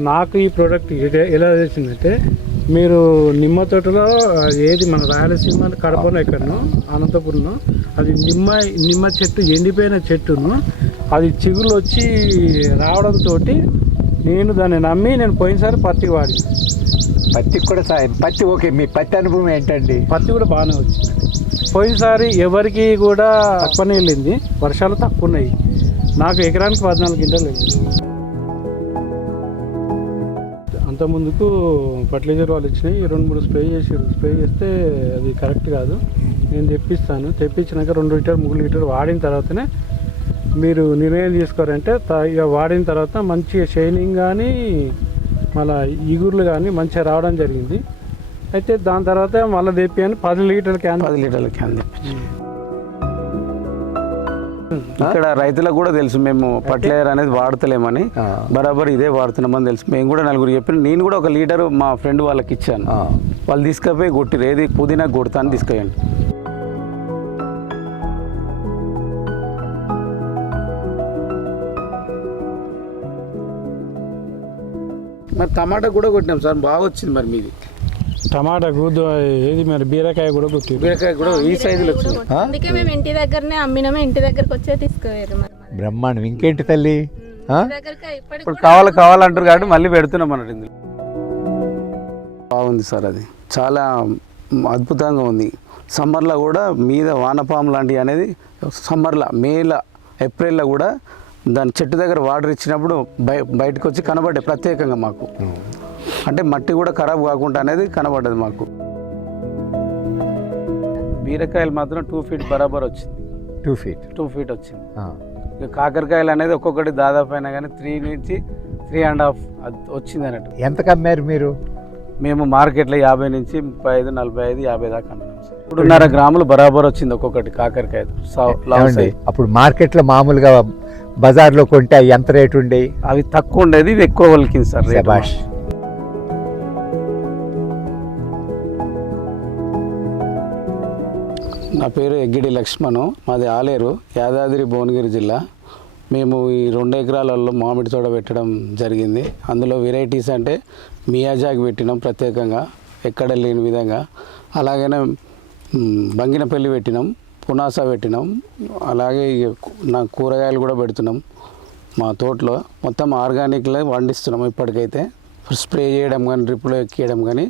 నాకు ఈ ప్రోడక్ట్ ఎలా తెలిసిందంటే మీరు నిమ్మ తోటలో ఏది మన రాయలసీమ కడపలో ఎక్కడనో అనంతపురంలో అది నిమ్మ నిమ్మ చెట్టు ఎండిపోయిన చెట్టును అది చిగురు వచ్చి రావడంతో నేను దాన్ని నమ్మి నేను పోయినసారి పత్తి వాడి పత్తికి కూడా సాయం పత్తి ఓకే మీ పత్తి అనుభవం ఏంటండి? పత్తి కూడా బాగానే వచ్చింది. పోయినసారి ఎవరికి కూడా తక్కువనే వెళ్ళింది. వర్షాలు తక్కువ ఉన్నాయి. నాకు ఎకరానికి పద్నాలుగు గింటలు వెళ్ళింది. అంత ముందుకు ఫర్టిలైజర్ వాళ్ళు ఇచ్చినాయి రెండు మూడు స్ప్రే చేసారు స్ప్రే చేస్తే అది కరెక్ట్ కాదు. నేను తెప్పిస్తాను. తెప్పించినాక రెండు లీటర్ మూడు లీటర్ వాడిన తర్వాతనే మీరు నిర్ణయం తీసుకోరంటే ఇక వాడిన తర్వాత మంచిగా షైనింగ్ కానీ మళ్ళీ ఈగుర్లు కానీ మంచిగా రావడం జరిగింది. అయితే దాని తర్వాత మళ్ళీ తెప్పి అని పది లీటర్ల క్యాన్ పది లీటర్ల క్యాన్ తెప్పించి ఇక్కడ రైతులకు కూడా తెలుసు మేము ఫర్టిలైజర్ అనేది వాడతలేమని. బరాబర్ ఇదే వాడుతున్నామని తెలుసు. మేము కూడా నలుగురు చెప్పిన నేను కూడా ఒక లీటర్ మా ఫ్రెండ్ వాళ్ళకి ఇచ్చాను. వాళ్ళు తీసుకపోయి కొట్టిరు ఏది పుదీనా కొడతా అని తీసుకెళ్ళండి మరి టమాటా కూడా కొట్టినాం సార్. బాగా వచ్చింది మరి మీది. టమాటా గుద్దు ఏది మరి? బీరకాయ కూడా కొట్టి బీరకాయ కూడా ఈ సైజులో వచ్చింది. అందుకే మేము ఇంటి దగ్గరనే అమ్మినామే ఇంటి దగ్గరకు వచ్చే తీసుకుపోయారు మరి. బ్రహ్మాండం. ఇంకేంటి తల్లి? ఇప్పుడు కావాలి కావాలంటారు కాబట్టి మళ్ళీ పెడుతున్నాం అన్నట్టు ఇందులో. బాగుంది సార్ అది. చాలా అద్భుతంగా ఉంది. సమ్మర్లో కూడా మీద వానపాము లాంటివి అనేది సమ్మర్లో మేలో ఏప్రిల్లో కూడా దాని చెట్టు దగ్గర వాటర్ ఇచ్చినప్పుడు బయ బయటకు వచ్చి కనబడ్డాయి ప్రత్యేకంగా మాకు. అంటే మట్టి కూడా ఖరాబ్ కాకుండా అనేది కనబడ్డది మాకు. బీరకాయలు మాత్రం టూ ఫీట్ బరాబర్ వచ్చింది. టూ ఫీట్ టూ ఫీట్ వచ్చింది. ఇక కాకరకాయలు అనేది ఒక్కొక్కటి దాదాపు అయినా కానీ త్రీ నుంచి త్రీ అండ్ హాఫ్ వచ్చింది అన్నట్టు. ఎంత కమ్మారు మీరు? మేము మార్కెట్లో యాభై నుంచి ముప్పై ఐదు నలభై ఐదు యాభై దాకా సార్. ఇప్పుడున్నర గ్రాములు బరాబర్ వచ్చింది ఒక్కొక్కటి కాకరకాయ. అప్పుడు మార్కెట్లో మామూలుగా బజార్లో కొంటే ఎంత రేటు ఉండే అవి తక్కువ ఉండేది ఇది ఎక్కువ వలికింది సార్ పేరు ఎగ్గిడి లక్ష్మణ్ మాది ఆలేరు యాదాద్రి భువనగిరి జిల్లా. మేము ఈ రెండు ఎకరాలలో మామిడి తోట పెట్టడం జరిగింది. అందులో వెరైటీస్ అంటే మియాజాకి పెట్టినాం ప్రత్యేకంగా ఎక్కడ లేని విధంగా. అలాగనే బంగినపల్లి పెట్టినాం పునాస పెట్టినాం అలాగే నా కూరగాయలు కూడా పెడుతున్నాం మా తోటలో. మొత్తం ఆర్గానిక్లో పండిస్తున్నాం ఇప్పటికైతే. స్ప్రే చేయడం కానీ డ్రిప్లో ఎక్కియడం కానీ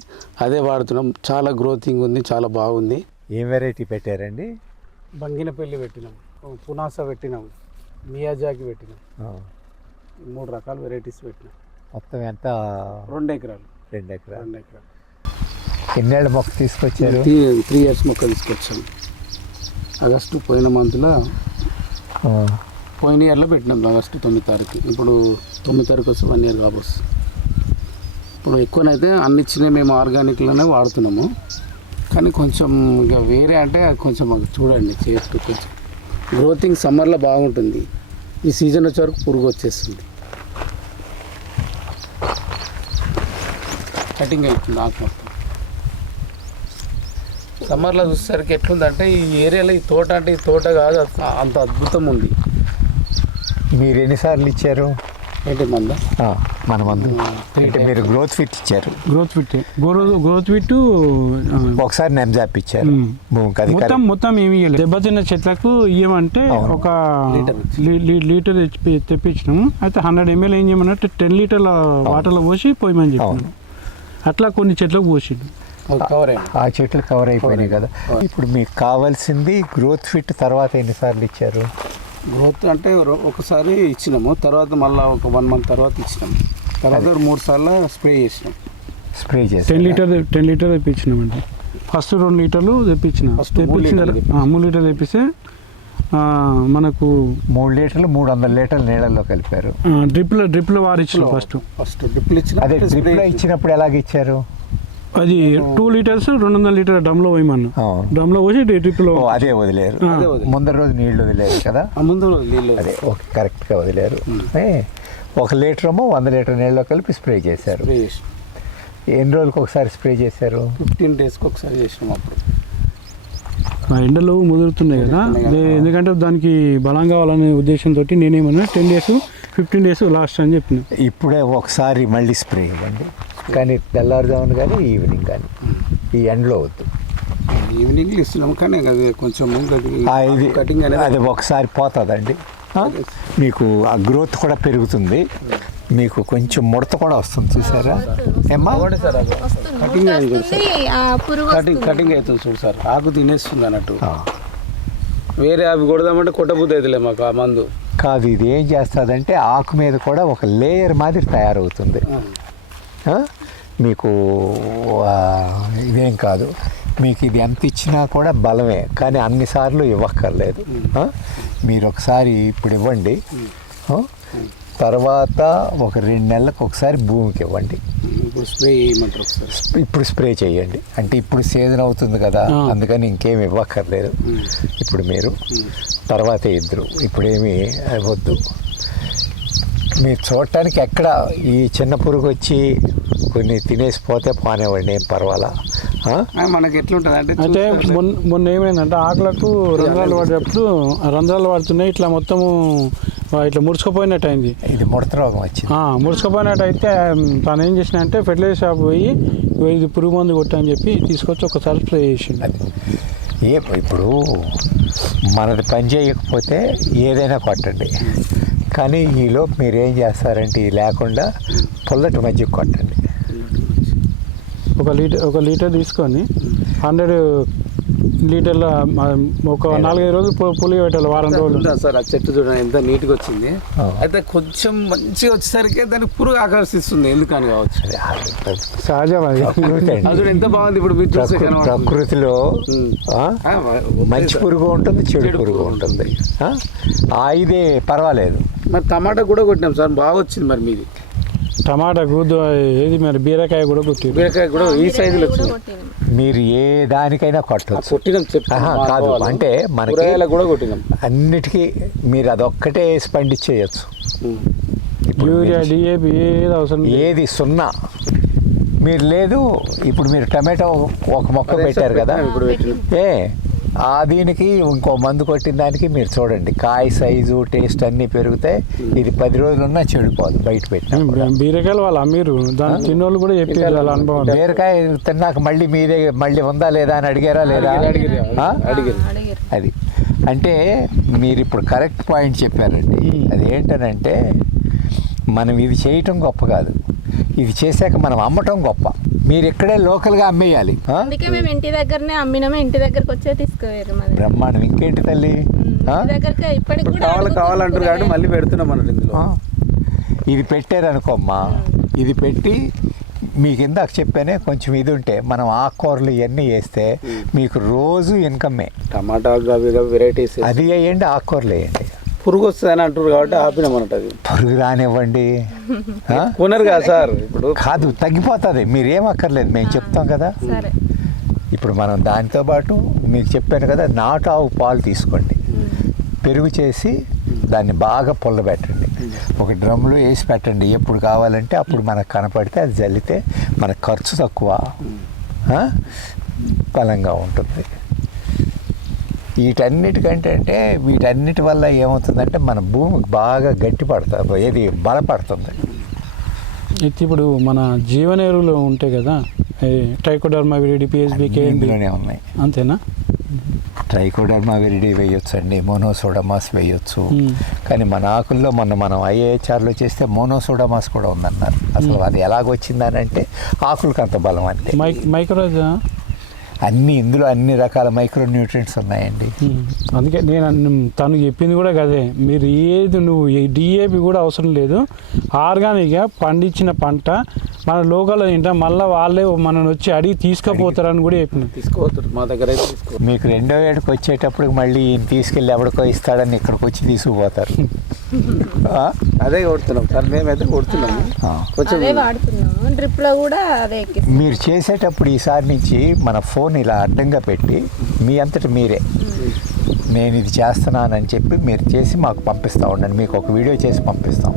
అదే వాడుతున్నాం. చాలా గ్రోతింగ్ ఉంది చాలా బాగుంది. ఏం వెరైటీ పెట్టారండి? బంగినపల్లి పెట్టినాం. పునాస పెట్టినాం. మియాజాకి పెట్టినాం. మూడు రకాల వెరైటీస్ పెట్టినాం. మొత్తం ఎంత? రెండు ఎకరాలు. రెండు ఎకరాలు. రెండు ఎకరాలు. ఎన్నేళ్ళ మొక్క తీసుకొచ్చారు? త్రీ ఇయర్స్ మొక్క తీసుకొచ్చాం. ఆగస్టు పోయిన మంత్లో. పోయిన ఇయర్లో పెట్టినాం ఆగస్టు తొమ్మిది తారీఖు. ఇప్పుడు తొమ్మిది తారీఖు వస్తే వన్ ఇయర్ కాబోస్. ఇప్పుడు ఎక్కువనైతే అన్ని ఇచ్చినవి మేము ఆర్గానిక్లోనే వాడుతున్నాము. కానీ కొంచెం ఇక వేరే అంటే కొంచెం మాకు చూడండి చేస్తూ కొంచెం. గ్రోతింగ్ సమ్మర్లో బాగుంటుంది. ఈ సీజన్ వచ్చే వరకు పురుగు వచ్చేస్తుంది. కటింగ్ అవుతుంది ఆకు మొత్తం. సమ్మర్లో చూసేసరికి ఎట్లుందంటే ఈ ఏరియాలో ఈ తోట అంటే ఈ తోట కాదు అంత అద్భుతం ఉంది. మీరు ఎన్నిసార్లు ఇచ్చారు? మన మందు. అంటే మీరు గ్రోత్ ఫిట్ ఇచ్చారు. Growth fit growth growth fit ఒకసారి నెమ్జాప్ ఇచ్చారు. మొత్తం మొత్తం ఏమి ఇవ్వలేదు దెబ్బతిన్న చెట్లకు ఇవ్వమంటే. ఒక లీటర్ తెప్పి తెప్పించినాము. అయితే హండ్రెడ్ ఎంఎల్ ఏం చేయమన్నట్టు టెన్ లీటర్ల వాటర్లో పోసి పోయమని చెప్పినాము అట్లా కొన్ని చెట్లకు పోసిండు. ఆ చెట్లు కవర్ అయిపోయినాయి కదా. ఇప్పుడు మీకు కావాల్సింది గ్రోత్ ఫిట్ తర్వాత ఎన్నిసార్లు ఇచ్చారు? గ్రోత్ అంటే ఒకసారి ఇచ్చినాము తర్వాత మళ్ళీ ఒక వన్ మంత్ తర్వాత ఇచ్చినాము. తర్వాత మూడు సార్లు స్ప్రే చేసినాం. స్ప్రే చేసి టెన్ లీటర్ టెన్ లీటర్ తెప్పించినామండి. ఫస్ట్ రెండు లీటర్లు తెప్పించిన. తెప్పించిన లీటర్లు తర్వాత- ఆ, మూడు లీటర్లు తెప్పిస్తే ఆ, మనకు మూడు లీటర్లు మూడు వందల లీటర్లు నీళ్ళల్లో కలిపారు. డ్రిప్లో డ్రిప్లో వారిచ్చిన ఫస్ట్. ఫస్ట్ డ్రిప్లు ఇచ్చిన అదే డ్రిప్లో ఇచ్చినప్పుడు ఎలాగ ఇచ్చారు? అది టూ లీటర్స్ రెండు వందల లీటర్ డ్రమ్లో పోయమన్నా అవును. డ్రమ్లో పోసి డ్రిప్లో ఓ, అదే వదిలేరు. వదిలేరు. ముందర రోజు నీళ్ళు వదిలేరు కదా? ఆ ముందు నీళ్ళు అదే ఓకే కరెక్ట్గా వదిలేరు. ఏ, ఒక లీటర్ ఏమో వంద లీటర్ నీళ్ళలో కలిపి స్ప్రే చేశారు. ఎన్ని రోజులకు ఒకసారి స్ప్రే చేశారు? ఫిఫ్టీన్ డేస్కి ఒకసారి చేసినాం అప్పుడు. ఆ ఎండలు ముదురుతున్నాయి కదా? ఎందుకంటే దానికి బలం కావాలనే ఉద్దేశంతో నేనేమన్నా ten days fifteen days last అని చెప్పిన. ఇప్పుడే ఒకసారి మళ్ళీ స్ప్రే ఇవ్వండి. కానీ తెల్లారుజామున కానీ ఈవినింగ్ కానీ. ఈ ఎండలో వద్దు. ఈవినింగ్ ఇస్తున్నాం కానీ అది కొంచెం ఆ, ఇది కటింగ్ అనేది అది ఒకసారి పోతుందండి? మీకు ఆ గ్రోత్ కూడా పెరుగుతుంది. మీకు కొంచెం ముడత కూడా వస్తుంది చూసారా? ఏమ్మా? కటింగ్ వస్తుంది. కటింగ్ అవుతుంది చూడు సార్. ఆకు తినేస్తుంది అన్నట్టు. వేరే అవి కొడదామంటే కొట్టబుద్ధి అవుతులే మాకు ఆ మందు. కాదు ఇది ఏం చేస్తుందంటే ఆకు మీద కూడా ఒక లేయర్ మాదిరి తయారవుతుంది. ఆ? మీకు ఇదేం కాదు. మీకు ఇది ఎంత ఇచ్చినా కూడా బలమే కానీ అన్నిసార్లు ఇవ్వక్కర్లేదు? మీరు ఒకసారి ఇప్పుడు ఇవ్వండి? తర్వాత ఒక రెండు నెలలకు ఒకసారి భూమికి ఇవ్వండి. ఇప్పుడు స్ప్రే చేయమంటారు ఒకసారి. స్ప్- ఇప్పుడు స్ప్రే చేయండి. అంటే ఇప్పుడు సీజన్ అవుతుంది కదా. అందుకని ఇంకేం ఇవ్వక్కర్లేదు. ఇప్పుడు మీరు తర్వాత ఇద్దరు. ఇప్పుడేమి వద్దు మీరు చూడటానికి ఎక్కడ ఈ చిన్న పురుగు వచ్చి కొన్ని తినేసి పోతే పోనివ్వండి ఏం పర్వాలా మనకి ఎట్లుంటుంది అంటే చూసినట్లే. మొన్న మొన్న ఏమైందంటే ఆకులకు రంధ్రాలు పడేటప్పుడు రంధ్రాలు పడుతున్నాయి ఇట్లా మొత్తము ఇట్లా ముడుచుకుపోయినట్టు అయింది ఇది ముడత రోగం వచ్చింది. ఆ, ముడుచుకుపోయినట్టు అయితే తను ఏం చేసిన అంటే ఫెర్టిలైజర్ షాప్ పోయి "ఇగో ఇది పురుగు మందు కొట్టని చెప్పి తీసుకొచ్చి ఒకసారి స్ప్రే చేసిండు. అది. ఏ ఇప్పుడు మనది పని చేయకపోతే ఏదైనా కొట్టండి. కానీ ఈలోపు మీరు ఏం చేస్తారంటే ఇది లేకుండా పుల్లటి మధ్య కొట్టండి. ఒక లీటర్ ఒక లీటర్ తీసుకొని హండ్రెడ్ లీటర్ల ఒక నాలుగైదు రోజులు పు- పులిగి పెట్టాలి వారం రోజులు. సార్ ఆ చెట్టు చూడండి ఎంత నీట్గా వచ్చింది. అయితే కొంచెం మంచిగా వచ్చేసరికి దానికి పురుగు ఆకర్షిస్తుంది ఎందుకని కావచ్చు. సహజం అది. ఎంత బాగుంది ఇప్పుడు మీరు. ప్రకృతిలో మంచి పురుగు ఉంటుంది చెడు పురుగు ఉంటుంది? ఆ ఇదే పర్వాలేదు. మరి టమాటా కూడా కొట్టినాం సార్ బాగా వచ్చింది మరి మీది. టమాటా గుద్దు ఏది మరి బీరకాయ కూడా కొట్టి బీరకాయ కూడా ఈ సైజులో కూడా వచ్చింది. మీరు ఏ దానికైనా కొట్టచ్చు కొట్టినాం ఆహా, కాదు. అంటే మనకి కూడా కొట్టినాం అన్నిటికీ మీరు అదొక్కటే వేసి పండించేయచ్చు. ఇప్పుడు యూరియా మీరు డిఏపి ఏది అవసరం లేదు. ఏది సున్నా మీరు లేదు ఇప్పుడు మీరు టమాటో ఒక మొక్క పెట్టారు కదా పెట్టినాం ఇప్పుడు పెట్టినాం. ఏ ఆ దీనికి ఇంకో మందు కొట్టిన దానికి మీరు చూడండి. కాయ సైజు టేస్ట్ అన్నీ పెరిగితే ఇది పది రోజులున్నా చెడిపోదు బయట పెట్టినా. బీరకాయలు వాళ్ళు అమ్మిరు దాని తిన్నోళ్ళు కూడా చెప్పారు వాళ్ళ అనుభవం బీరకాయ తిన్నాక మళ్ళీ మీరే మళ్ళీ ఉందా లేదా అని అడిగారా లేదా? అది. అంటే మీరు ఇప్పుడు కరెక్ట్ పాయింట్ చెప్పారండి. అది ఏంటనంటే మనం ఇది చేయటం గొప్ప కాదు. ఇది చేశాక మనం అమ్మటం గొప్ప. మీరు ఇక్కడే లోకల్గా అమ్మేయాలి? అందుకే మేము ఇంటి దగ్గరనే అమ్మినామే ఇంటి దగ్గరకు వచ్చే తీసుకుపోయారు బ్రహ్మాండం. ఇంకేంటి తల్లి? దగ్గరికి ఇప్పటికి కూడా కావాలి కావాలంటారు కాబట్టి. మళ్ళీ పెడుతున్నాం అన్నట్టు ఇందులో? ఇది పెట్టారనుకోమ్మా ఇది పెట్టి మీకు ఇందాక చెప్పానే కొంచెం ఇది ఉంటే మనం ఆకుకూరలు ఇవన్నీ వేస్తే మీకు రోజు ఇన్కమే. టమాటా వెరైటీస్ అది వేయండి ఆకుకూరలు వేయండి. పురుగు వస్తుందని అంటారు కాబట్టి ఆపినాం అన్నట్టు అది. పురుగు రానివ్వండి? కొనరు కదా సార్ ఇప్పుడు. కాదు తగ్గిపోతుంది. మీరు ఏమక్కర్లేదు మేము చెప్తాం కదా. సరే. ఇప్పుడు మనం దాంతో పాటు మీకు చెప్పాను కదా నాటు ఆవు పాలు తీసుకోండి. పెరుగు చేసి దాన్ని బాగా పుల్లబెట్టండి ఒక డ్రమ్లో వేసి పెట్టండి. ఎప్పుడు కావాలంటే అప్పుడు మనకు కనపడితే అది జల్లితే మనకు ఖర్చు తక్కువ? బలంగా ఉంటుంది. వీటన్నిటికంటే అంటే వీటన్నిటి వల్ల ఏమవుతుందంటే మన భూమి బాగా గట్టి పడుతుంది ఏది బలపడుతుంది. అయితే ఇప్పుడు మన జీవన ఎరువులు ఉంటాయి కదా ట్రైకోడర్మా విరిడి ఇందులోనే ఉన్నాయి. అంతేనా? ట్రైకోడర్మా విరిడి వేయొచ్చు అండి మోనోసోడమాస్ వేయొచ్చు. కానీ మన ఆకుల్లో మొన్న మనం ఐఏహెచ్ఆర్లో చేస్తే మోనోసోడమాస్ కూడా ఉందన్నారు. అసలు అది ఎలాగొచ్చిందని ఆకులకు అంత బలం అంతే. మైక్రోజా? అన్ని ఇందులో అన్ని రకాల మైక్రో న్యూట్రియంట్స్ ఉన్నాయండి. అందుకే నేను తను చెప్పింది కూడా కదే మీరు ఏది నువ్వు డిఏపి కూడా అవసరం లేదు. ఆర్గానిక్గా పండించిన పంట మన లోకల్లో తింటాం. మళ్ళీ వాళ్ళే మనం వచ్చి అడిగి తీసుకుపోతారని కూడా చెప్పిన. తీసుకోవద్దు మా దగ్గర మీకు రెండో ఏడుకు వచ్చేటప్పుడు మళ్ళీ తీసుకెళ్ళి ఎవరికో ఇస్తాడని ఇక్కడికి వచ్చి తీసుకుపోతారు? అదే కొడుతున్నాం. సార్ మేమైతే కొడుతున్నాము ఆ. కొంచెం అదే వాడుతున్నాము. డ్రిప్లో కూడా అదే మీరు చేసేటప్పుడు ఈసారి నుంచి మన ఫోన్ ఇలా అడ్డంగా పెట్టి మీ అంతటి మీరే. నేను ఇది చేస్తున్నానని చెప్పి మీరు చేసి మాకు పంపిస్తూ ఉండండి. మీకు ఒక వీడియో చేసి పంపిస్తాం.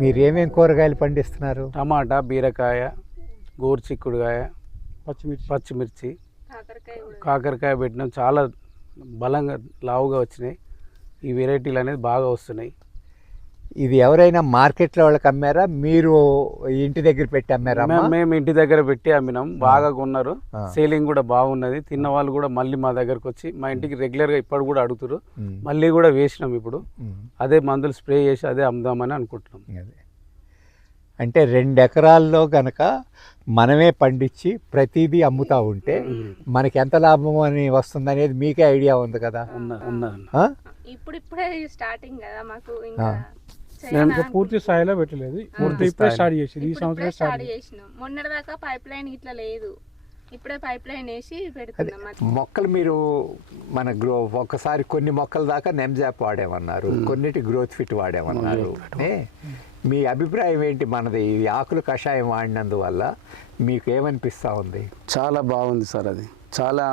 మీరు ఏమేమి కూరగాయలు పండిస్తున్నారు? టమాటా బీరకాయ గోరుచిక్కుడుకాయ పచ్చిమిర్చి. పచ్చిమిర్చి కాకరకాయ పెట్టినాం. చాలా బలంగా లావుగా వచ్చినాయి. ఈ వెరైటీలు అనేది బాగా వస్తున్నాయి. ఇది ఎవరైనా మార్కెట్లో వాళ్ళకి అమ్మారా? మీరు ఇంటి దగ్గర పెట్టి అమ్మారా అమ్మా? మేము- మేము ఇంటి దగ్గర పెట్టి అమ్మినాం. బాగా కొన్నారు. సేలింగ్ కూడా బాగున్నది. తిన్న వాళ్ళు కూడా మళ్ళీ మా దగ్గరకు వచ్చి మా ఇంటికి రెగ్యులర్గా ఇప్పుడు కూడా అడుగుతారు. మళ్ళీ కూడా వేసినాం ఇప్పుడు. అదే మందులు స్ప్రే చేసి అదే అమ్ముదామని అనుకుంటున్నాం. అదే. అంటే రెండు ఎకరాల్లో గనక మనమే పండించి ప్రతిదీ అమ్ముతా ఉంటే మనకి ఎంత లాభం అని వస్తుంది అనేది మీకే ఐడియా ఉంది కదా? ఉన్నది? ఇప్పుడు ఇప్పుడే స్టార్టింగ్ కదా మాకు ఇంకా. నేను ఇంకా పూర్తి స్థాయిలో పెట్టలేదు. పూర్తి ఇప్పుడే స్టార్ట్ చేసింది. ఈ సంవత్సరం స్టార్ట్ చేసినాం. మొన్నటి దాకా పైప్ లైన్ ఇట్లా లేదు. ఇప్పుడే పైప్ లైన్ వేసి పెడుతున్నాం. మొక్కలు మీరు మన గ్రో ఒకసారి కొన్ని మొక్కల దాకా నెమ్జాప్ వాడామన్నారు. కొన్నిటి గ్రోత్ ఫిట్ వాడామన్నారు. ఏ? మీ అభిప్రాయం ఏంటి? మనది ఈ ఆకులు కషాయం వాడినందువల్ల మీకు ఏమనిపిస్తూ ఉంది? చాలా బాగుంది సార్ అది. చాలా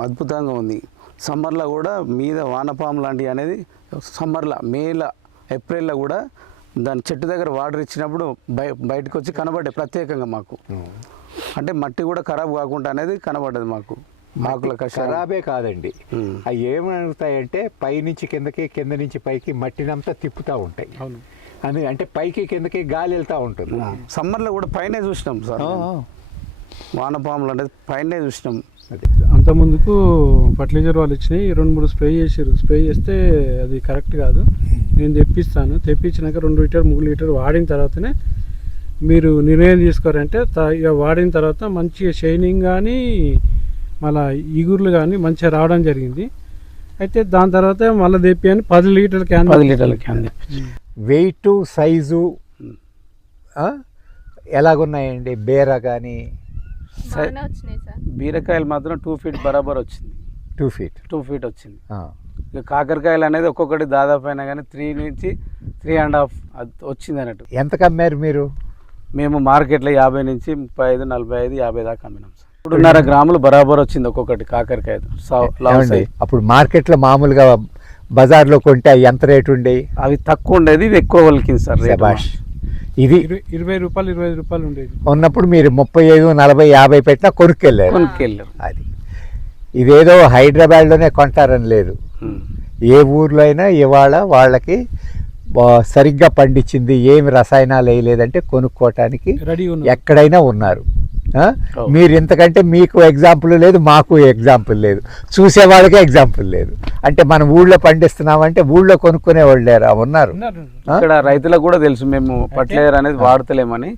అద్భుతంగా ఉంది. సమ్మర్లో కూడా మీద వానపాము లాంటివి అనేది సమ్మర్లో మేలో ఏప్రిల్లో కూడా దాని చెట్టు దగ్గర వాటర్ ఇచ్చినప్పుడు బయ బయటకు వచ్చి కనబడ్డాయి ప్రత్యేకంగా మాకు. అంటే మట్టి కూడా ఖరాబ్ కాకుండా అనేది కనబడ్డది మాకు. ఆకుల కషాయం. ఖరాబే కాదండి. అవి ఏమవుతాయంటే పైనుంచి కిందకి కింద నుంచి పైకి మట్టినంతా తిప్పుతూ ఉంటాయి. అవును. అని అంటే పైకి కిందకి గాలి వెళ్తూ ఉంటుంది. సమ్మర్లో కూడా పైనే చూసినాం సార్. వానపాములు అనేది పైనే చూసినాం. అదే. అంత ముందుకు ఫర్టిలైజర్ వాళ్ళు ఇచ్చినాయి రెండు మూడు స్ప్రే చేసారు స్ప్రే చేస్తే అది కరెక్ట్ కాదు. నేను తెప్పిస్తాను. తెప్పించినాక రెండు లీటర్ మూడు లీటర్ వాడిన తర్వాతనే మీరు నిర్ణయం తీసుకోరంటే త- ఇక వాడిన తర్వాత మంచిగా షైనింగ్ కానీ మళ్ళా ఇగుర్లు కానీ మంచిగా రావడం జరిగింది. అయితే దాని తర్వాత మళ్ళీ తెప్పి అని పది లీటర్ క్యాన్ పది లీటర్ల క్యాన్ వెయిట్ సైజు ఆ? ఎలాగున్నాయండి? బేర కానీ బీరకాయలు మాత్రం టూ ఫీట్ బరాబర్ వచ్చింది. Two feet. టూ ఫీట్ వచ్చింది. ఇక కాకరకాయలు అనేది ఒక్కొక్కటి దాదాపు అయినా కానీ త్రీ నుంచి త్రీ అండ్ హాఫ్ వచ్చింది అన్నట్టు. ఎంత కమ్మారు మీరు? మేము మార్కెట్లో యాభై నుంచి ముప్పై ఐదు నలభై ఐదు యాభై దాకా అమ్మినాం సార్. రెండున్నర గ్రాములు బరాబర్ వచ్చింది ఒక్కొక్కటి కాకరకాయ. అప్పుడు మార్కెట్లో మామూలుగా బజార్లో కొంటే అవి ఎంత రేటు ఉండేవి అవి తక్కువ ఉండేది ఇది ఎక్కువ వలికింది సార్ ఇది ఇరవై ఇరవై రూపాయలు ఇరవై ఐదు రూపాయలు ఉండేది. ఉన్నప్పుడు మీరు ముప్పై ఐదు నలభై యాభై పెట్టినా కొనుక్కెళ్ళారు. కొనుక్కెళ్ళారు. అది. ఇదేదో హైదరాబాద్లోనే కొంటారని లేదు. ఏ ఊర్లో అయినా ఇవాళ వాళ్ళకి సరిగ్గా పండించింది ఏమి రసాయనాలు వేయలేదంటే కొనుక్కోవటానికి ఎక్కడైనా ఉన్నారు. మీరు ఇంతకంటే మీకు ఎగ్జాంపుల్ లేదు మాకు ఎగ్జాంపుల్ లేదు. చూసే వాళ్ళకే ఎగ్జాంపుల్ లేదు. అంటే మనం ఊళ్ళో పండిస్తున్నామంటే ఊళ్ళో కొనుక్కునే వాళ్ళు లేరా? ఉన్నారు? ఇక్కడ రైతులకు కూడా తెలుసు మేము ఫర్టిలైజర్ అనేది వాడతలేమని.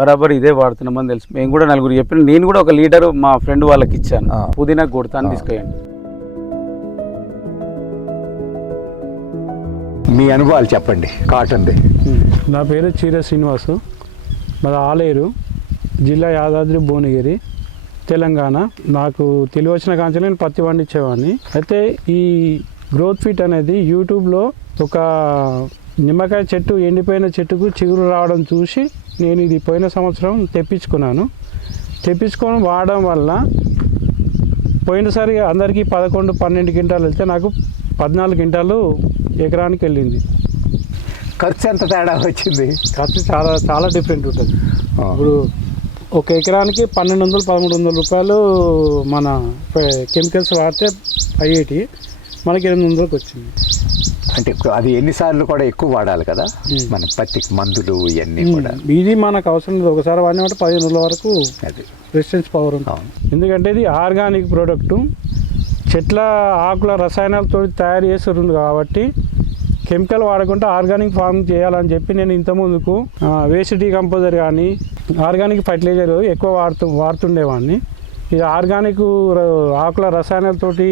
బరాబర్ ఇదే వాడుతున్నామని తెలుసు. మేము కూడా నలుగురు చెప్పిన నేను కూడా ఒక లీటర్ మా ఫ్రెండ్ వాళ్ళకి ఇచ్చాను. పుదీనా కొడతాను తీసుకెళ్ళండి. మీ అనుభవాలు చెప్పండి. కాటన్ది. నా పేరు చీర శ్రీనివాసు. మన ఆలేరు జిల్లా యాదాద్రి భువనగిరి తెలంగాణ. నాకు తెలివి వచ్చిన కాంచి నేను పత్తి పండించేవాడిని. అయితే ఈ గ్రోత్ ఫిట్ అనేది యూట్యూబ్లో ఒక నిమ్మకాయ చెట్టు ఎండిపోయిన చెట్టుకు చిగురు రావడం చూసి నేను ఇది పోయిన సంవత్సరం తెప్పించుకున్నాను. తెప్పించుకొని వాడడం వల్ల పోయినసారి అందరికీ పదకొండు పన్నెండు క్వింటాలు వెళ్తే నాకు పద్నాలుగు క్వింటాలు ఎకరానికి వెళ్ళింది. ఖర్చు ఎంత తేడా వచ్చింది? ఖర్చు చాలా చాలా డిఫరెంట్ ఉంటుంది. ఇప్పుడు ఒక ఎకరానికి పన్నెండు వందలు పదమూడు వందల రూపాయలు మన కెమికల్స్ వాడితే ఐఐటి మనకి ఎనిమిది వందలకు వచ్చింది. అంటే అది ఎన్నిసార్లు కూడా ఎక్కువ వాడాలి కదా. మన పత్తికి మందులు ఇవన్నీ కూడా. ఇది మనకు అవసరం లేదు. ఒకసారి వాడినట్టు పదిహేను రోజుల వరకు అది. రెసిస్టెన్స్ పవర్ ఉంటుంది. ఎందుకంటే ఇది ఆర్గానిక్ ప్రోడక్ట్. చెట్ల ఆకుల రసాయనాలతో తయారు చేస్తుంది కాబట్టి కెమికల్ వాడకుండా ఆర్గానిక్ ఫార్మింగ్ చేయాలని చెప్పి నేను ఇంతకుముందుకు వేస్ట్ డీకంపోజర్ కానీ ఆర్గానిక్ ఫర్టిలైజర్ ఎక్కువ వాడుతూ వాడుతుండేవాడిని. ఇది ఆర్గానిక్ ఆకుల రసాయనాలతోటి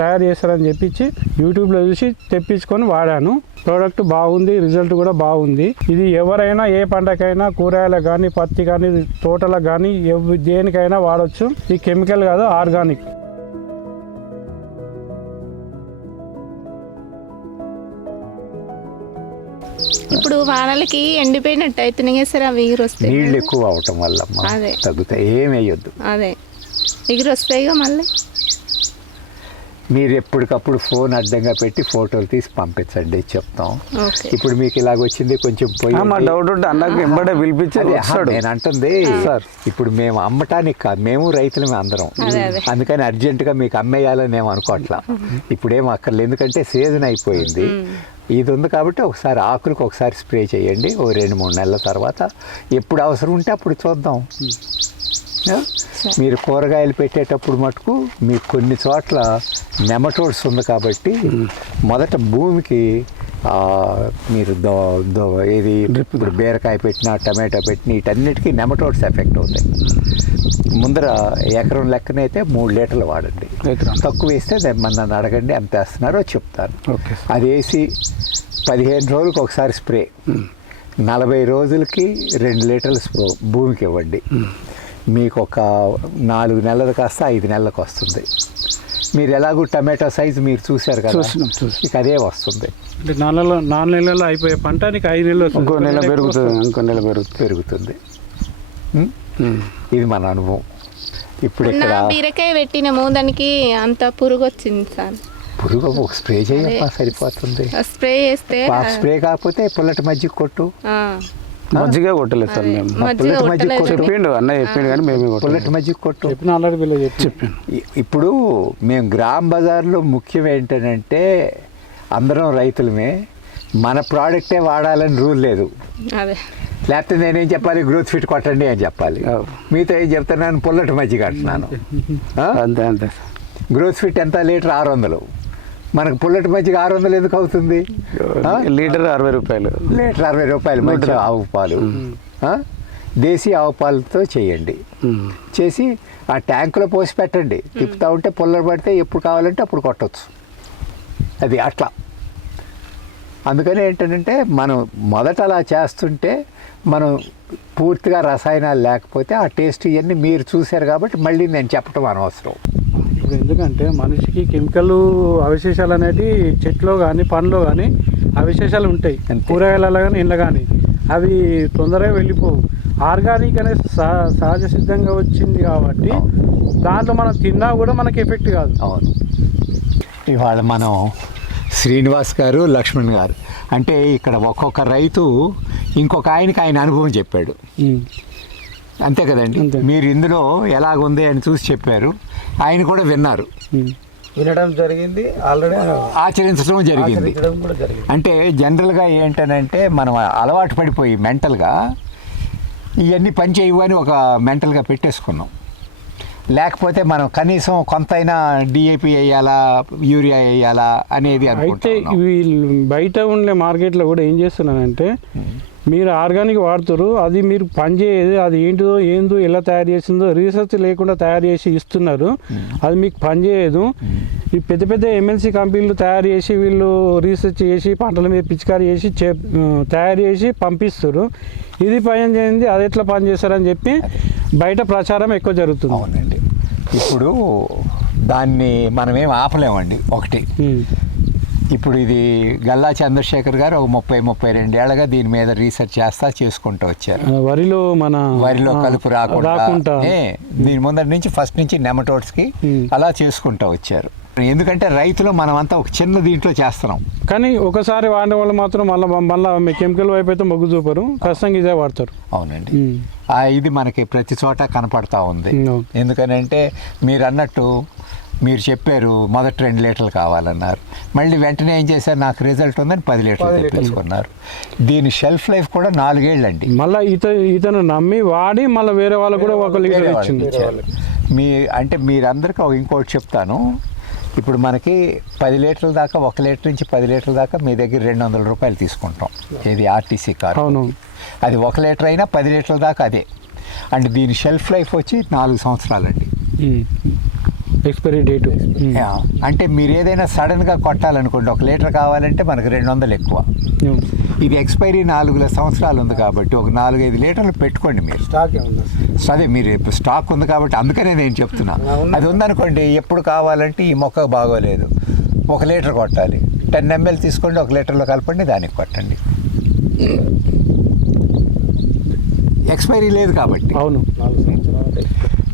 తయారు చేస్తారని చెప్పించి యూట్యూబ్లో చూసి తెప్పించుకొని వాడాను. ప్రోడక్ట్ బాగుంది రిజల్ట్ కూడా బాగుంది. ఇది ఎవరైనా ఏ పంటకైనా కూరగాయలకు కానీ పత్తి కానీ తోటలకు కానీ ఎవ్ దేనికైనా వాడచ్చు. ఇది కెమికల్ కాదు ఆర్గానిక్. ఇప్పుడు వానలకి ఎండిపోయినట్టు అవుతున్నాయి సార్ అవి ఎగురు వస్తాయి నీళ్ళు ఎక్కువ అవటం వల్ల అమ్మా అదే. తగ్గుతాయి. ఏం వేయొద్దు. అదే. ఎగురు వస్తాయిగా మళ్ళీ. మీరు ఎప్పటికప్పుడు ఫోన్ అడ్డంగా పెట్టి ఫోటోలు తీసి పంపించండి చెప్తాం. ఓకే. ఇప్పుడు మీకు ఇలాగ వచ్చింది కొంచెం పోయి మా డౌట్ ఉంటే అన్నకు ఎంబడే పిలిపించి అదే, ఆహా, వస్తాడు. నేను అంటుంది సార్. ఇప్పుడు మేము అమ్మటానికి కాదు మేము రైతులమే అందరం. అదే, అదే. అందుకని అర్జెంటుగా మీకు అమ్మేయాలని మేము అనుకోవట్లా. ఇప్పుడేం అక్కర్లేదు ఎందుకంటే సీజన్ అయిపోయింది. ఇది ఉంది కాబట్టి ఒకసారి ఆకులకు ఒకసారి స్ప్రే చేయండి. ఓ రెండు మూడు నెలల తర్వాత ఎప్పుడు అవసరం ఉంటే అప్పుడు చూద్దాం? మీరు కూరగాయలు పెట్టేటప్పుడు మటుకు మీకు కొన్ని చోట్ల నెమటోడ్స్ ఉంది కాబట్టి మొదట భూమికి ఆ, మీరు దో దో ఏది ఇప్పుడు బీరకాయ పెట్టినా టమాటా పెట్టినా వీటన్నిటికీ నెమటోడ్స్ ఎఫెక్ట్ అవుతాయి. ముందర ఎకరం లెక్కనైతే మూడు లీటర్లు వాడండి. తక్కువ వేస్తే మన నన్ను అడగండి ఎంత వేస్తున్నారో చెప్తాను. ఓకే అది వేసి పదిహేను రోజులకు ఒకసారి స్ప్రే. నలభై రోజులకి రెండు లీటర్లు స్ప్రో- భూమికి ఇవ్వండి. మీకు ఒక నాలుగు నెలలు కాస్త ఐదు నెలలకు వస్తుంది. మీరు ఎలాగూ టమాటో సైజు మీరు చూశారు కదా. మీకు అదే వస్తుంది. అంటే నాలుగు నాలుగు నెలల్లో అయిపోయే పంట ఐదు నెలలు. ఇంకో నెల పెరుగుతుంది. ఇంకో నెల పెరుగుతుంది. పెరుగుతుంది. ఇది మన అనుభవం. ఇప్పుడు ఇక్కడ బీరకాయ పెట్టినాము దానికి అంత పురుగు వచ్చింది సార్. పురుగు ఒక స్ప్రే చేయమ్మా సరిపోతుంది. స్ప్రే చేస్తే స్ప్రే కాకపోతే పుల్లటి మజ్జిగ కొట్టు. మజ్జిగ కొట్టలేదు సార్ మేము. పుల్లటి మజ్జిగ. చెప్పిండు అన్న చెప్పిండు కానీ మేమే పుల్లటి మజ్జిగ కొట్టు. చెప్పిన ఇప్పుడు మేము గ్రామ్ బజార్లో ముఖ్యం ఏంటంటే అందరం రైతులమే. మన ప్రోడక్టే వాడాలని రూల్ లేదు. అదే. లేకపోతే నేనేం చెప్పాలి? గ్రోత్ ఫిట్ కొట్టండి అని చెప్పాలి. మీతో ఏం చెప్తున్నాను? పుల్లటి మజ్జిగ అంటున్నాను? అంతే అంతే గ్రోత్ ఫిట్ ఎంత? లీటర్ ఆరు వందలు. మనకు పుల్లటి మజ్జిగ ఆరు వందలు ఎందుకు అవుతుంది? లీటర్ అరవై రూపాయలు. లీటర్ అరవై రూపాయలు మంచి ఆవు పాలు? దేశీ ఆవు పాలతో చేయండి. చేసి ఆ ట్యాంకులో పోసి పెట్టండి. తిప్పుతా ఉంటే పుల్లలు పడితే ఎప్పుడు కావాలంటే అప్పుడు కొట్టచ్చు. అది అట్లా. అందుకని ఏంటంటే మనం మొదట అలా చేస్తుంటే మనం పూర్తిగా రసాయనాలు లేకపోతే ఆ టేస్ట్ ఇవన్నీ మీరు చూశారు కాబట్టి మళ్ళీ నేను చెప్పటం అనవసరం. ఇప్పుడు ఎందుకంటే మనిషికి కెమికల్ అవశేషాలు అనేది చెట్లో కానీ పండ్లో కానీ అవశేషాలు ఉంటాయి. కూరగాయలలో కానీ ఇంట్లో కానీ అవి తొందరగా వెళ్ళిపోవు. ఆర్గానిక్ అనేది సహ- సహజ సిద్ధంగా వచ్చింది కాబట్టి దాంట్లో మనం తిన్నా కూడా మనకి ఎఫెక్ట్ కాదు. అవును. ఇవాళ మనం శ్రీనివాస్ గారు లక్ష్మణ్ గారు. అంటే ఇక్కడ ఒక్కొక్క రైతు ఇంకొక ఆయనకి ఆయన అనుభవం చెప్పాడు. అంతే కదండి. మీరు ఇందులో ఎలాగుంది అని చూసి చెప్పారు. ఆయన కూడా విన్నారు. వినడం జరిగింది. ఆల్రెడీ ఆచరించడం జరిగింది. అంటే జనరల్గా ఏంటనంటే మనం అలవాటు పడిపోయి మెంటల్గా ఇవన్నీ పని చేయవు అని ఒక మెంటల్గా పెట్టేసుకున్నాం. లేకపోతే మనం కనీసం కొంతైనా డిఏపి వేయాలా యూరియా వేయాలా అనేది అయితే వీళ్ళు బయట ఉండే మార్కెట్లో కూడా ఏం చేస్తున్నానంటే మీరు ఆర్గానిక్ వాడుతారు అది మీరు పని చేయదు అది ఏంటిదో ఏందో ఎలా తయారు చేసిందో రీసెర్చ్ లేకుండా తయారు చేసి ఇస్తున్నారు. అది మీకు పని చేయదు. ఈ పెద్ద పెద్ద ఎంఎన్సీ కంపెనీలు తయారు చేసి వీళ్ళు రీసెర్చ్ చేసి పంటల మీద పిచికారి చేసి చే- తయారు చేసి పంపిస్తారు. ఇది పని చేయండి అది ఎట్లా పని చేస్తారని చెప్పి బయట ప్రచారం ఎక్కువ జరుగుతుంది. అవునండి. ఇప్పుడు దాన్ని మనమేం ఆపలేమండి. ఒకటి. ఇప్పుడు ఇది గల్లా చంద్రశేఖర్ గారు ఒక ముప్పై ముప్పై రెండేళ్ళగా దీని మీద రీసెర్చ్ చేస్తా చేసుకుంటూ వచ్చారు. వరిలో మన వరిలో కలుపు రాకుండా దీని ముందర నుంచి ఫస్ట్ నుంచి నెమటోడ్స్కి Hmm. అలా చేసుకుంటూ వచ్చారు. ఎందుకంటే రైతులు మనమంతా ఒక చిన్న దీంట్లో చేస్తున్నాం. కానీ ఒకసారి వాడిన వాళ్ళు మాత్రం మళ్ళీ మళ్ళీ కెమికల్ వైపు అయితే మొగ్గు చూపరు. ఖచ్చితంగా ఇదే వాడతారు. అవునండి. ఇది మనకి ప్రతి చోట కనపడతా ఉంది. ఎందుకనంటే మీరు అన్నట్టు మీరు చెప్పారు మొదటి రెండు లీటర్లు కావాలన్నారు. మళ్ళీ వెంటనే ఏం చేశారు? నాకు రిజల్ట్ ఉందని పది లీటర్లు తెప్పించుకున్నారు. దీని షెల్ఫ్ లైఫ్ కూడా నాలుగేళ్ళండి. మళ్ళీ ఇత ఇతను నమ్మి వాడి మళ్ళీ వేరే వాళ్ళకు కూడా ఒక లీటర్ ఇచ్చింది. మీ అంటే మీరందరికీ ఒక ఇంకోటి చెప్తాను. ఇప్పుడు మనకి పది లీటర్ల దాకా ఒక లీటర్ నుంచి పది లీటర్ల దాకా మీ దగ్గర రెండు వందల రూపాయలు తీసుకుంటాం. ఇది ఆర్టీసీ కార్. అవును. అది ఒక లీటర్ అయినా పది లీటర్ల దాకా అదే. అండ్ దీని షెల్ఫ్ లైఫ్ వచ్చి నాలుగు సంవత్సరాలండి. Expiry date yeah. అంటే మీరు ఏదైనా సడన్గా కొట్టాలనుకోండి ఒక లీటర్ కావాలంటే మనకు రెండు వందలు ఎక్కువ ఇది ఎక్స్పైరీ నాలుగు సంవత్సరాలు ఉంది కాబట్టి ఒక నాలుగైదు లీటర్లు పెట్టుకోండి మీరు. స్టాక్ అదే మీరు ఇప్పుడు స్టాక్ ఉంది కాబట్టి అందుకనే నేను చెప్తున్నా. అది ఉందనుకోండి ఎప్పుడు కావాలంటే ఈ మొక్క బాగోలేదు. ఒక లీటర్ కొట్టాలి. టెన్ ఎంఎల్ తీసుకోండి ఒక లీటర్లో కలపండి దానికి కొట్టండి. ఎక్స్పైరీ లేదు కాబట్టి. అవును. నాలుగు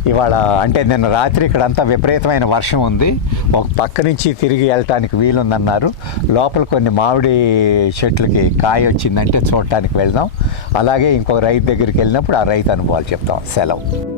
ఇవాళ అంటే నిన్న రాత్రి ఇక్కడ అంతా విపరీతమైన వర్షం ఉంది. ఒక పక్క నుంచి తిరిగి వెళ్ళటానికి వీలుందన్నారు. లోపల కొన్ని మామిడి చెట్లకి కాయ వచ్చిందంటే చూడటానికి వెళ్దాం. అలాగే ఇంకో రైతు దగ్గరికి వెళ్ళినప్పుడు ఆ రైతు అనుభవాలు చెప్తాం. సెలవు.